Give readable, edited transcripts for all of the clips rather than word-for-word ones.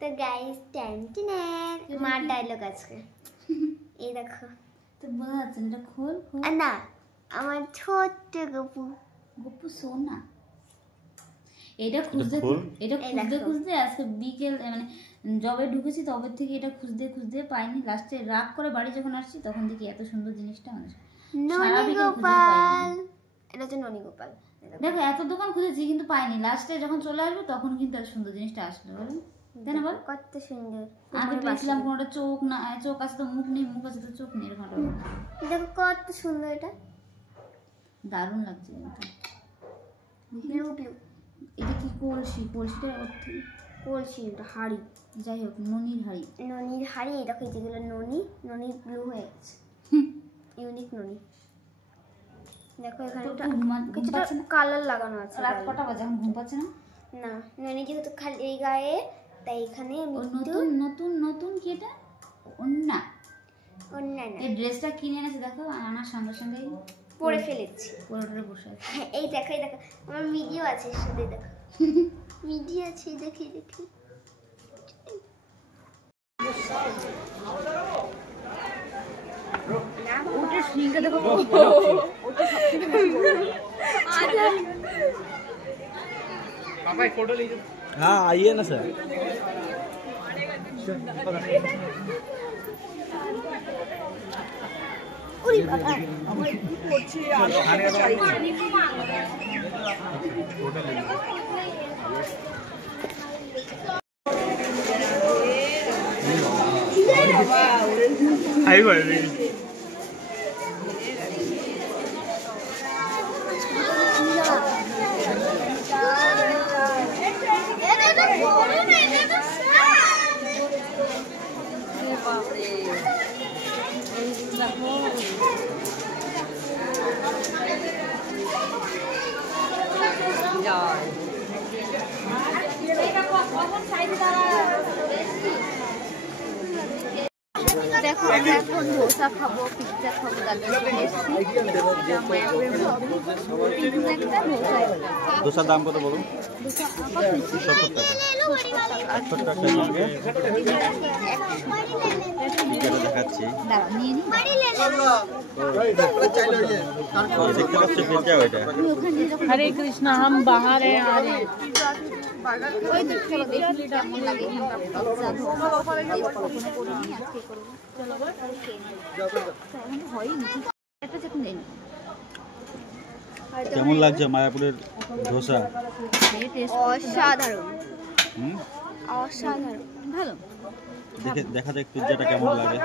তো গাইস মার ডায়লগ আজকে এই দেখো তো বোঝা যাচ্ছে এটা খোল না আমার ছোট্ট গপু সোনা এটা খুঁজতে খুঁজতে আজকে বিকেল মানে জবে ঢুকেছি তবে থেকে এটা খুঁজতে পাইনি, লাস্টে রাগ করে বাড়ি যখন আসছি তখন দেখি এত সুন্দর জিনিসটা আমাদের ননি গোপাল। এটা হচ্ছে ননি গোপাল। দেখো এত দোকান খুঁজেছি কিন্তু পাইনি, লাস্টে যখন চলে আসবো তখন কিন্তু এত সুন্দর জিনিসটা আসলো। বলো তাই না? বল কত সুন্দর। আগে পেয়েছিলাম কোনোটা চোখ না, চোখ আছে তো মুখ নেই, মুখ আছে তো চোখ নেই, এরকম দেখো কত সুন্দর। এটা দারুণ লাগছে ব্লু ব্লু। এটা কি কলসিটার অর্থ কলসি এটা হাড়ি, যাই হোক ননির হাড়ি। এই দেখো যেগুলো ননি ব্লু হয়ে গেছে, ইউনিক ননি। দেখো এখানে কিছুটা কালার লাগানো আছে। রাত কটা বাজে? এখন ঘুম পাচ্ছে না ননি যেহেতু খালি এই গায়ে, তাই এখানে নতুন কি এটা ওন্না না এই ড্রেসটা কিনে এনেছে, দেখো আনার সঙ্গে সঙ্গেই পরে ফেলেছি, পরে বসে আছে। এই দেখো আমার ভিডিও আছে এর সাথে, দেখো ভিডিও আছে, দেখি ওটা স্নিলটা দেখো ওটা সবথেকে पापा एक फोटो लीजिए। हाँ आइए ना सर। आई भाई দেখো আমরা এখন ধোসা খাবো, পিৎজা খাবো, ধোসার দাম কত বলুন? 70 টাকা। দেখাচ্ছি, দেখতে পাচ্ছি পিৎজা ওইটা। हरे कृष्णा हम बाहर हैं आ रहे हैं। কেমন লাগছে মায়াপুরের ধোসা? অসাধারণ ভালো। দেখা যাক পিৎজাটা কেমন লাগে।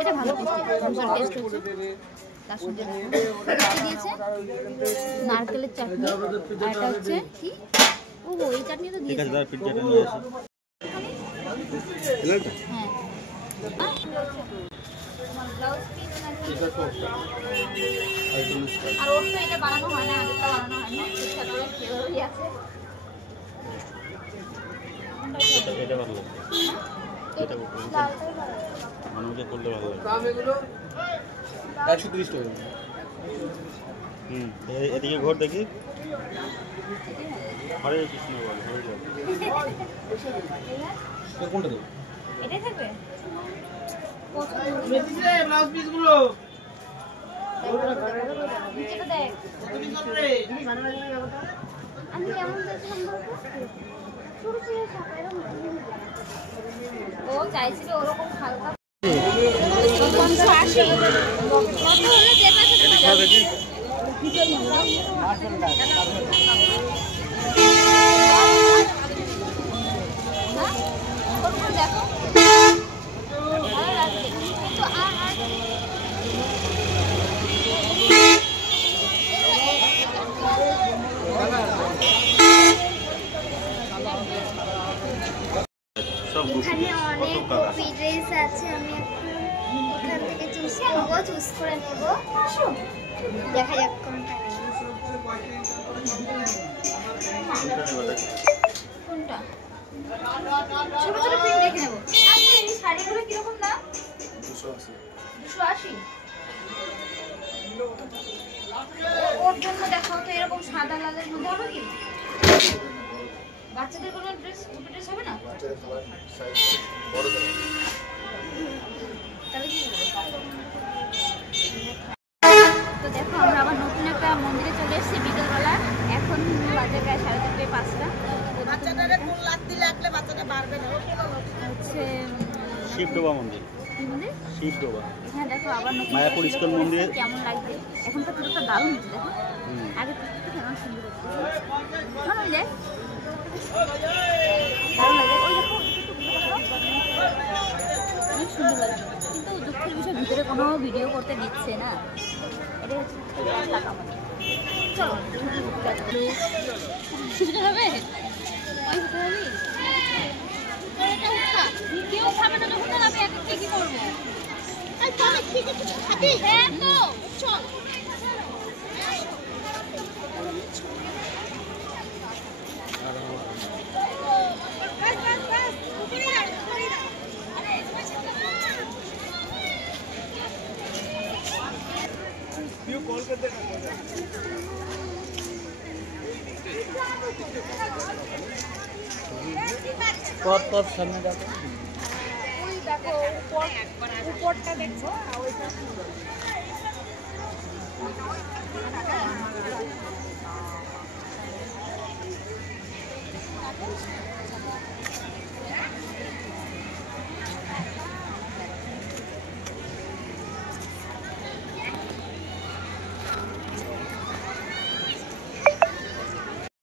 এটা ভালো টেস্ট হচ্ছে। তার সঙ্গে দিয়েছে নারকেলের চাটনি, আর এটা হচ্ছে কি এই চাটনি তো ঠিক আছে, দাদা পিৎজাটা নিয়ে আসি। হ্যাঁ আর ওর তো এটা বানানো হয় না, আগেরটা বানানো হয় না, ঠিকঠাক করে ফ্লেভারই আছে। এটা ভালো লাগে, এটা মানুষকে করলে ভালো লাগে। 130 টাকা। এদিকে ঘর দেখি। হরে কৃষ্ণ বল, হরে বল। কোনটা দেব? এটাই থাকবে মেথিতে ব্লাউজ পিস গুলো। নিচেটা দেখ। আমি কেমন দেখলাম শুরু থেকে সকালে ও চাইছিল ওরকম হালকা এখানে অনেক কপি ড্রেস আছে, আমি এখান থেকে চুজ করে নেব। দেখা যাক কোনটা কোনটা ছোট ছোট প্রিন্ট দেখে নেব। আচ্ছা এই শাড়িগুলো কিরকম দাম? 280। ওর জন্য দেখাও তো এরকম সাদা লালের মধ্যে হবে কি? বাচ্চা বাচ্চাদের কোনো ড্রেস হবে না? তো দেখো আমরা আবার নতুন একটা মন্দিরে চলে এসেছি বিকেলবেলা। এখন বাজে প্রায় 4:30 5টা। হচ্ছে শিবডোবা মন্দির। কি মন্দির? শিবডোবা। হ্যাঁ দেখো আবার নতুন মায়াপুর ইস্কন মন্দিরে কেমন লাগছে। এখন তো পুরোটা দারুণ হচ্ছে দেখো। আগে তো কেমন সুন্দর হচ্ছে। ভালো লাগে। দারুণ লাগে। ওই দেখো অনেক সুন্দর লাগছে। কিন্তু দুঃখের বিষয় ভিতরে কোনো ভিডিও করতে দিচ্ছে না। এটা হচ্ছে চলো সুবিধা হবে। ওই হতে হবে কেউ খাবে না যখন আমি একা কি করবো? হ্যাঁ তো চল পর সামনে যাবে। ওই দেখো উপরটা দেখছো ওইটা